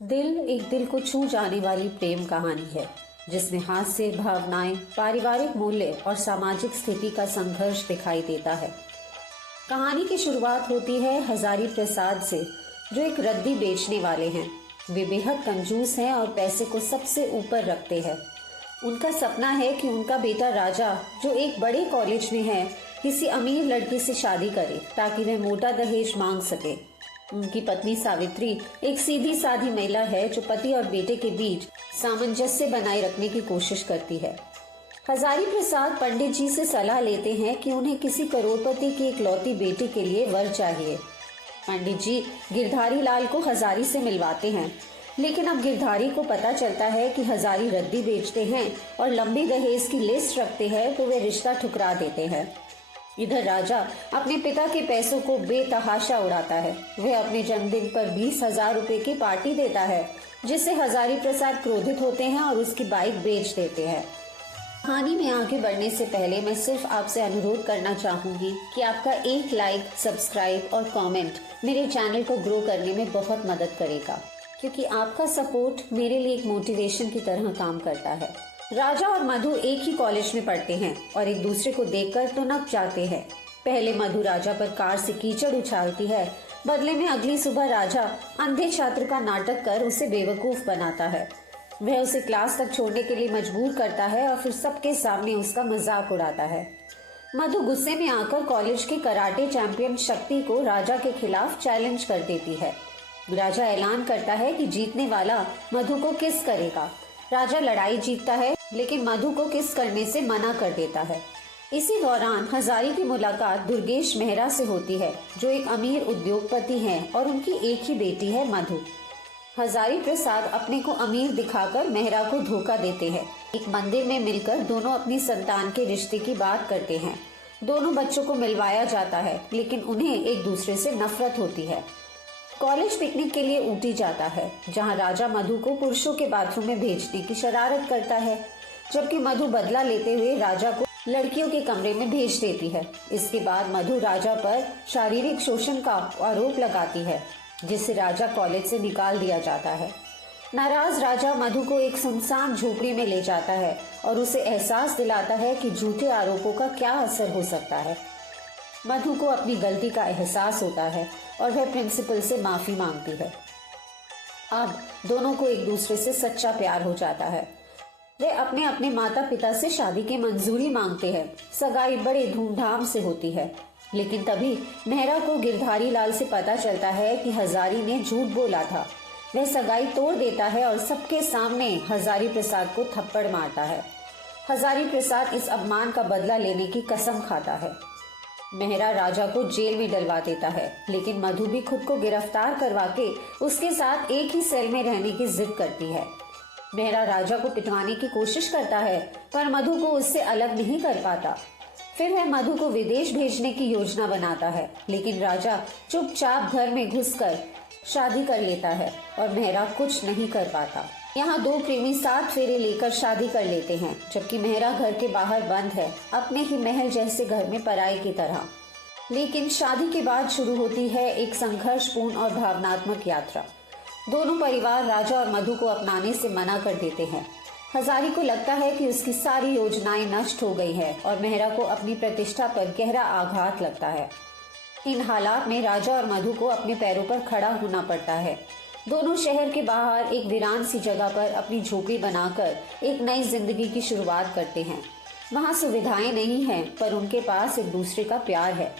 दिल एक दिल को छू जाने वाली प्रेम कहानी है जिसमें हास्य, भावनाएं, पारिवारिक मूल्य और सामाजिक स्थिति का संघर्ष दिखाई देता है। कहानी की शुरुआत होती है हजारी प्रसाद से, जो एक रद्दी बेचने वाले हैं। वे बेहद कंजूस हैं और पैसे को सबसे ऊपर रखते हैं। उनका सपना है कि उनका बेटा राजा, जो एक बड़े कॉलेज में है, किसी अमीर लड़की से शादी करे ताकि वह मोटा दहेज मांग सके। उनकी पत्नी सावित्री एक सीधी साधी महिला है जो पति और बेटे के बीच सामंजस्य बनाए रखने की कोशिश करती है। हजारी प्रसाद पंडित जी से सलाह लेते हैं कि उन्हें किसी करोड़पति की इकलौती बेटी के लिए वर चाहिए। पंडित जी गिरधारी लाल को हजारी से मिलवाते हैं, लेकिन अब गिरधारी को पता चलता है कि हजारी रद्दी बेचते हैं और लंबी दहेज की लिस्ट रखते हैं, तो वे रिश्ता ठुकरा देते हैं। इधर राजा अपने पिता के पैसों को बेतहाशा उड़ाता है। वह अपने जन्मदिन पर 20,000 रुपए की पार्टी देता है, जिससे हजारी प्रसाद क्रोधित होते हैं और उसकी बाइक बेच देते हैं। कहानी में आगे बढ़ने से पहले मैं सिर्फ आपसे अनुरोध करना चाहूंगी कि आपका एक लाइक, सब्सक्राइब और कमेंट मेरे चैनल को ग्रो करने में बहुत मदद करेगा, क्योंकि आपका सपोर्ट मेरे लिए एक मोटिवेशन की तरह काम करता है। राजा और मधु एक ही कॉलेज में पढ़ते हैं और एक दूसरे को देखकर तो नक जाते हैं। पहले मधु राजा पर कार से कीचड़ उछालती है, बदले में अगली सुबह राजा अंधे छात्र का नाटक कर उसे बेवकूफ बनाता है। वह उसे क्लास तक छोड़ने के लिए मजबूर करता है और फिर सबके सामने उसका मजाक उड़ाता है। मधु गुस्से में आकर कॉलेज के कराटे चैंपियन शक्ति को राजा के खिलाफ चैलेंज कर देती है। राजा ऐलान करता है कि जीतने वाला मधु को किस करेगा। राजा लड़ाई जीतता है, लेकिन मधु को किस करने से मना कर देता है। इसी दौरान हजारी की मुलाकात दुर्गेश मेहरा से होती है, जो एक अमीर उद्योगपति हैं और उनकी एक ही बेटी है मधु। हजारी प्रसाद अपने को अमीर दिखाकर मेहरा को धोखा देते हैं। एक मंदिर में मिलकर दोनों अपनी संतान के रिश्ते की बात करते हैं। दोनों बच्चों को मिलवाया जाता है, लेकिन उन्हें एक दूसरे से नफरत होती है। कॉलेज पिकनिक के लिए ऊटी जाता है, जहां राजा मधु को पुरुषों के बाथरूम में भेजने की शरारत करता है, जबकि मधु बदला लेते हुए राजा को लड़कियों के कमरे में भेज देती है। इसके बाद मधु राजा पर शारीरिक शोषण का आरोप लगाती है, जिससे राजा कॉलेज से निकाल दिया जाता है। नाराज राजा मधु को एक सुनसान झोपड़ी में ले जाता है और उसे एहसास दिलाता है कि झूठे आरोपों का क्या असर हो सकता है। मधु को अपनी गलती का एहसास होता है और वह प्रिंसिपल से माफी मांगती है। अब दोनों को एक दूसरे से सच्चा प्यार हो जाता है। वे अपने अपने माता पिता से शादी की मंजूरी मांगते हैं। सगाई बड़े धूमधाम से होती है, लेकिन तभी मेहरा को गिरधारी लाल से पता चलता है कि हजारी ने झूठ बोला था। वह सगाई तोड़ देता है और सबके सामने हजारी प्रसाद को थप्पड़ मारता है। हजारी प्रसाद इस अपमान का बदला लेने की कसम खाता है। मेहरा राजा को जेल में डलवा देता है, लेकिन मधु भी खुद को गिरफ्तार करवा के उसके साथ एक ही सेल में रहने की जिद करती है। मेहरा राजा को पिटवाने की कोशिश करता है, पर मधु को उससे अलग नहीं कर पाता। फिर वह मधु को विदेश भेजने की योजना बनाता है, लेकिन राजा चुपचाप घर में घुसकर शादी कर लेता है और मेहरा कुछ नहीं कर पाता। यहाँ दो प्रेमी 7 फेरे लेकर शादी कर लेते हैं, जबकि मेहरा घर के बाहर बंद है, अपने ही महल जैसे घर में पराई की तरह। लेकिन शादी के बाद शुरू होती है एक संघर्षपूर्ण और भावनात्मक यात्रा। दोनों परिवार राजा और मधु को अपनाने से मना कर देते हैं। हजारी को लगता है कि उसकी सारी योजनाएं नष्ट हो गई है और मेहरा को अपनी प्रतिष्ठा पर गहरा आघात लगता है। इन हालात में राजा और मधु को अपने पैरों पर खड़ा होना पड़ता है। दोनों शहर के बाहर एक वीरान सी जगह पर अपनी झोपड़ी बनाकर एक नई जिंदगी की शुरुआत करते हैं। वहाँ सुविधाएं नहीं हैं, पर उनके पास एक दूसरे का प्यार है।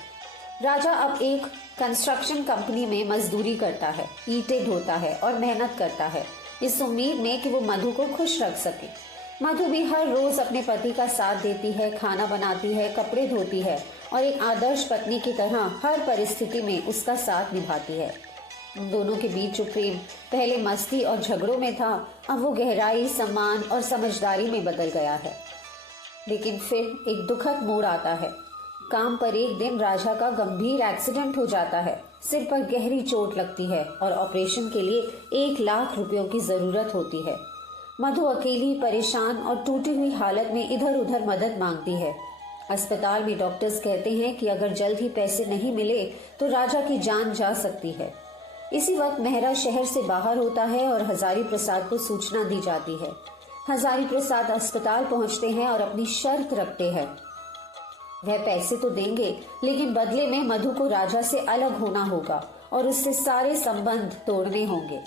राजा अब एक कंस्ट्रक्शन कंपनी में मजदूरी करता है, ईंटें ढोता है और मेहनत करता है, इस उम्मीद में कि वो मधु को खुश रख सके। मधु भी हर रोज अपने पति का साथ देती है, खाना बनाती है, कपड़े धोती है और एक आदर्श पत्नी की तरह हर परिस्थिति में उसका साथ निभाती है। उन दोनों के बीच जो प्रेम पहले मस्ती और झगड़ों में था, अब वो गहराई, सम्मान और समझदारी में बदल गया है। लेकिन फिर एक दुखद मोड़ आता है। काम पर एक दिन राजा का गंभीर एक्सीडेंट हो जाता है। सिर पर गहरी चोट लगती है और ऑपरेशन के लिए 1 लाख रुपयों की जरूरत होती है। मधु अकेली, परेशान और टूटी हुई हालत में इधर उधर मदद मांगती है। अस्पताल में डॉक्टर्स कहते हैं कि अगर जल्द ही पैसे नहीं मिले तो राजा की जान जा सकती है। इसी वक्त मेहरा शहर से बाहर होता है और हजारी प्रसाद को सूचना दी जाती है। हजारी प्रसाद अस्पताल पहुंचते हैं और अपनी शर्त रखते हैं। वह पैसे तो देंगे, लेकिन बदले में मधु को राजा से अलग होना होगा और उससे सारे संबंध तोड़ने होंगे।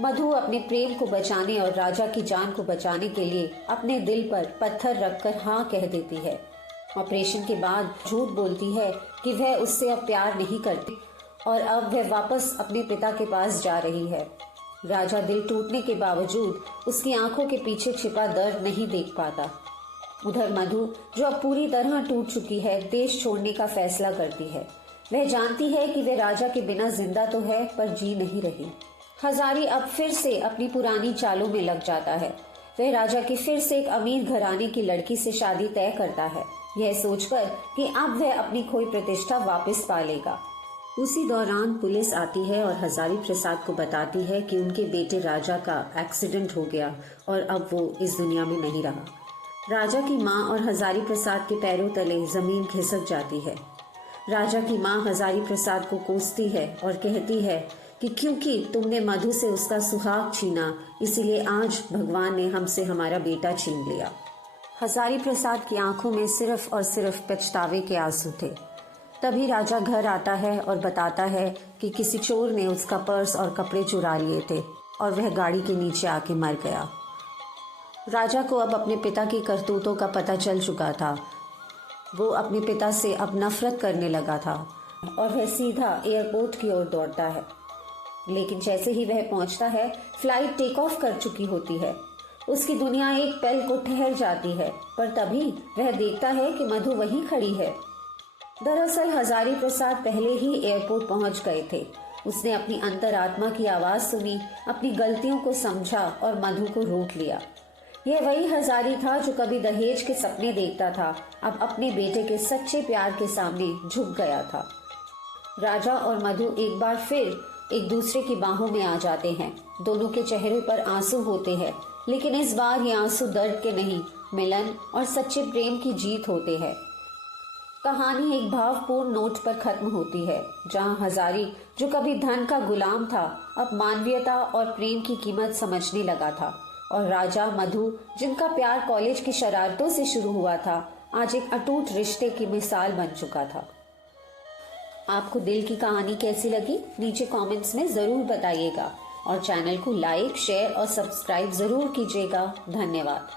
मधु अपने प्रेम को बचाने और राजा की जान को बचाने के लिए अपने दिल पर पत्थर रखकर हाँ कह देती है। ऑपरेशन के बाद झूठ बोलती है कि वह उससे अब प्यार नहीं करती और अब वह वापस अपने पिता के पास जा रही है। राजा दिल टूटने के बावजूद उसकी आंखों के पीछे छिपा दर्द नहीं देख पाता। उधर मधु, जो अब पूरी तरह टूट चुकी है, देश छोड़ने का फैसला करती है। वह जानती है कि वह राजा के बिना जिंदा तो है, पर जी नहीं रही। हजारी अब फिर से अपनी पुरानी चालों में लग जाता है। वह राजा की फिर से एक अमीर घराने की लड़की से शादी तय करता है, यह सोचकर कि अब वह अपनी खोई प्रतिष्ठा वापस पा लेगा। उसी दौरान पुलिस आती है और हजारी प्रसाद को बताती है कि उनके बेटे राजा का एक्सीडेंट हो गया और अब वो इस दुनिया में नहीं रहा। राजा की माँ और हजारी प्रसाद के पैरों तले जमीन खिसक जाती है। राजा की माँ हजारी प्रसाद को कोसती है और कहती है कि क्योंकि तुमने मधु से उसका सुहाग छीना, इसीलिए आज भगवान ने हमसे हमारा बेटा छीन लिया। हजारी प्रसाद की आंखों में सिर्फ और सिर्फ पछतावे के आंसू थे। तभी राजा घर आता है और बताता है कि किसी चोर ने उसका पर्स और कपड़े चुरा लिए थे और वह गाड़ी के नीचे आके मर गया। राजा को अब अपने पिता की करतूतों का पता चल चुका था। वो अपने पिता से अब नफरत करने लगा था और वह सीधा एयरपोर्ट की ओर दौड़ता है। लेकिन जैसे ही वह पहुंचता है, फ्लाइट टेक ऑफ कर चुकी होती है। उसकी दुनिया एक पल को ठहर जाती है, पर तभी वह देखता है कि मधु वहीं खड़ी है। दरअसल हजारी प्रसाद पहले ही एयरपोर्ट पहुंच गए थे। उसने अपनी अंतरात्मा की आवाज सुनी, अपनी गलतियों को समझा और मधु को रोक लिया। यह वही हजारी था जो कभी दहेज के सपने देखता था, अब अपने बेटे के सच्चे प्यार के सामने झुक गया था। राजा और मधु एक बार फिर एक दूसरे की बाहों में आ जाते हैं। दोनों के चेहरे पर आंसू होते हैं, लेकिन इस बार ये आंसू दर्द के नहीं, मिलन और सच्चे प्रेम की जीत होते हैं। कहानी एक भावपूर्ण नोट पर खत्म होती है, जहां हजारी, जो कभी धन का गुलाम था, अब मानवीयता और प्रेम की कीमत समझने लगा था, और राजा मधु, जिनका प्यार कॉलेज की शरारतों से शुरू हुआ था, आज एक अटूट रिश्ते की मिसाल बन चुका था। आपको दिल की कहानी कैसी लगी, नीचे कमेंट्स में जरूर बताइएगा और चैनल को लाइक, शेयर और सब्सक्राइब जरूर कीजिएगा। धन्यवाद।